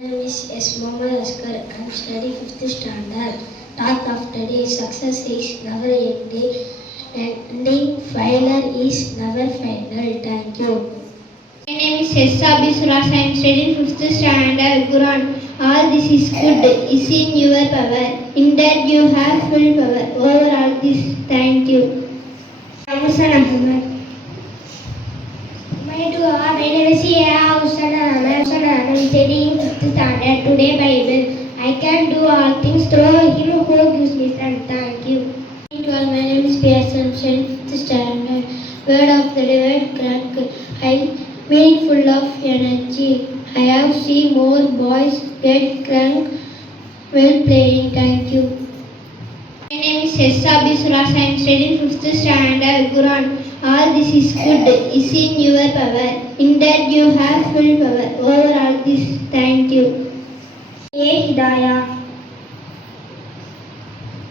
My name is S. Mohammed Asghar. I am studying 5th standard. Talk of the day: success is never ending. Failure is never final. Thank you. My name is Hessa Bisuras. I am studying 5th standard. Quran. All this is good is in your power. In that you have full power over all this. Thank you. Hussain Ahmed. My name is Hussain Ahmed. I am studying 5th standard. Today Bible. I can do all things through Him who gives me strength. Thank you. My name is P.S. I am studying 5th standard. Word of the day: crank. I mean full of energy. I have seen more boys get crank while playing. Thank you. My name is Hessa Bisuras. I am studying 5th standard. Quran. All this is good is in your power. In that you have full power over all this. Thank you. Hidayah.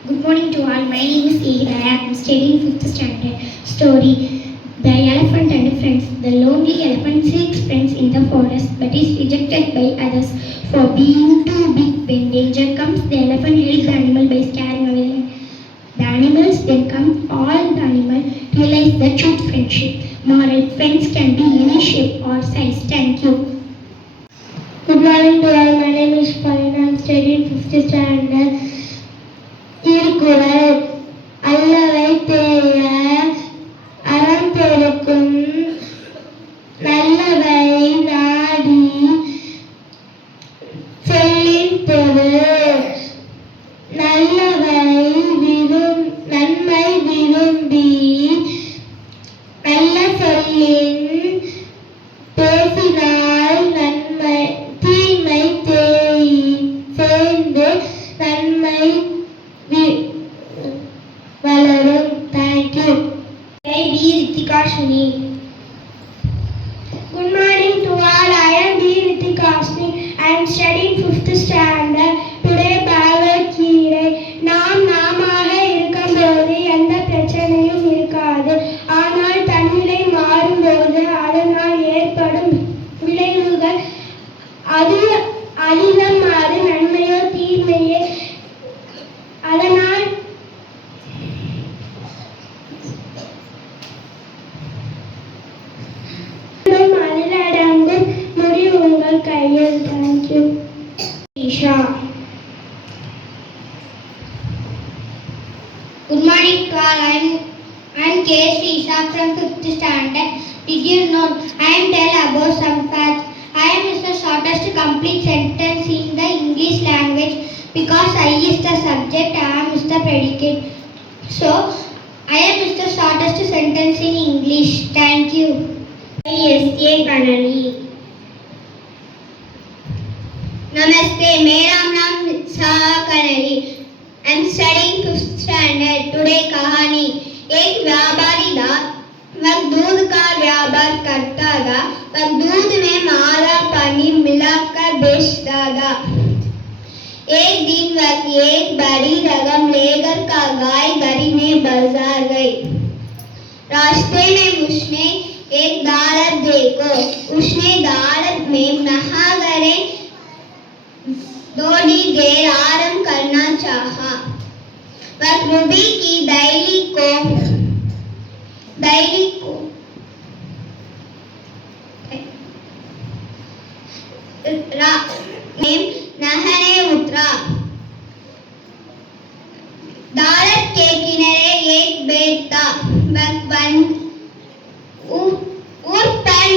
Good morning to all. My name is Hidayah. I am studying 5th standard. Story: The elephant and friends. The lonely elephant seeks friends in the forest, but is rejected by others for being too big. When danger comes, the elephant helps the animal by scaring away the animals. Then come all the animals realize the true friendship. Moral: friends can be any shape or size. Thank you. Good morning to all. My name is Farina. I am studying 5th standard. Thirukkural. அல்லவை தேய அறம் பெருக்கும் நல்லவை நாடி செல்லின் பெரு நன்மை விரும்பி நல்ல சொல்லின் பேசினால் நன்மை தீமை சேர்ந்து நன்மை வளரும். Thank you. Ritikashini. Good morning to all. I am B. Ritikashini. I am studying 5th standard. Today பாவக்கீரை. நாம் நாமாக இருக்கும்போது எந்த பிரச்சனையும் இருக்காது. ஆனால் தன்னிலை மாறும்போது அதனால் ஏற்படும் விளைவுகள் அது அதிகம். அது நன்மையோ தீமையே. அதனால் அதிலடங்கும் முடிவு உங்கள் கையில். Thank you. Isha. Good morning to all. I am K. Isha from 5th standard. Did you know I am tell about some facts? I am is the shortest complete sentence in the English language because I is the subject, I am is the predicate. So I am is the shortest sentence in English. Thank you. S.A. Kanali. Namaste. मेरा नाम Shah कनली. I am studying 5th standard. Today कहानी. एक व्यापारी था. वह दूध का व्यापार करता था. वह दूध में मावा पानी मिलाकर बेचता था. एक दिन वह एक बड़ी रकम लेकर का गाय गरी में बाजार गई. रास्ते में उसने एक दालत देखो. उसने दालत में महागरे थोड़ी देर आराम करना चाहा. वह रूबी की दैली को नहाने उतरा. दालत के किनारे एक बेट था. उस पर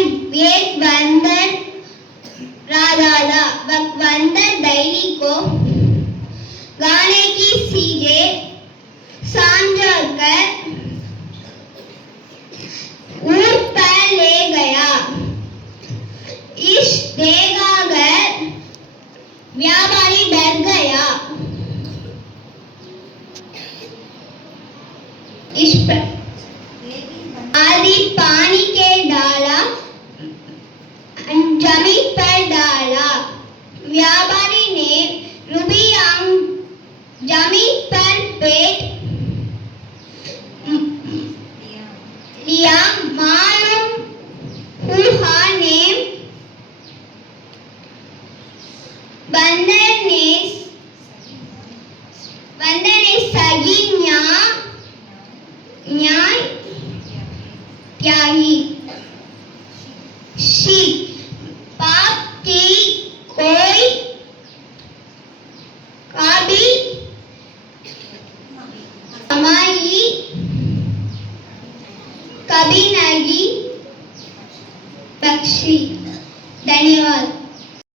एक बंदर राजा था. वह बंदर दैली को गाने की सीधे सांझोर कर ऊंट पर ले गया. इस देखाकर व्यापारी डर गया. इस पर आदि पानी के डाला, जमीन पर डाला. व्यापारी ने रूबी जमीन पर बैठ लिया. मालूम हुआ ने नदी न्याय त्यागी। शी पाप की कोई काबिल कमाई कभी नहीं बख्शी।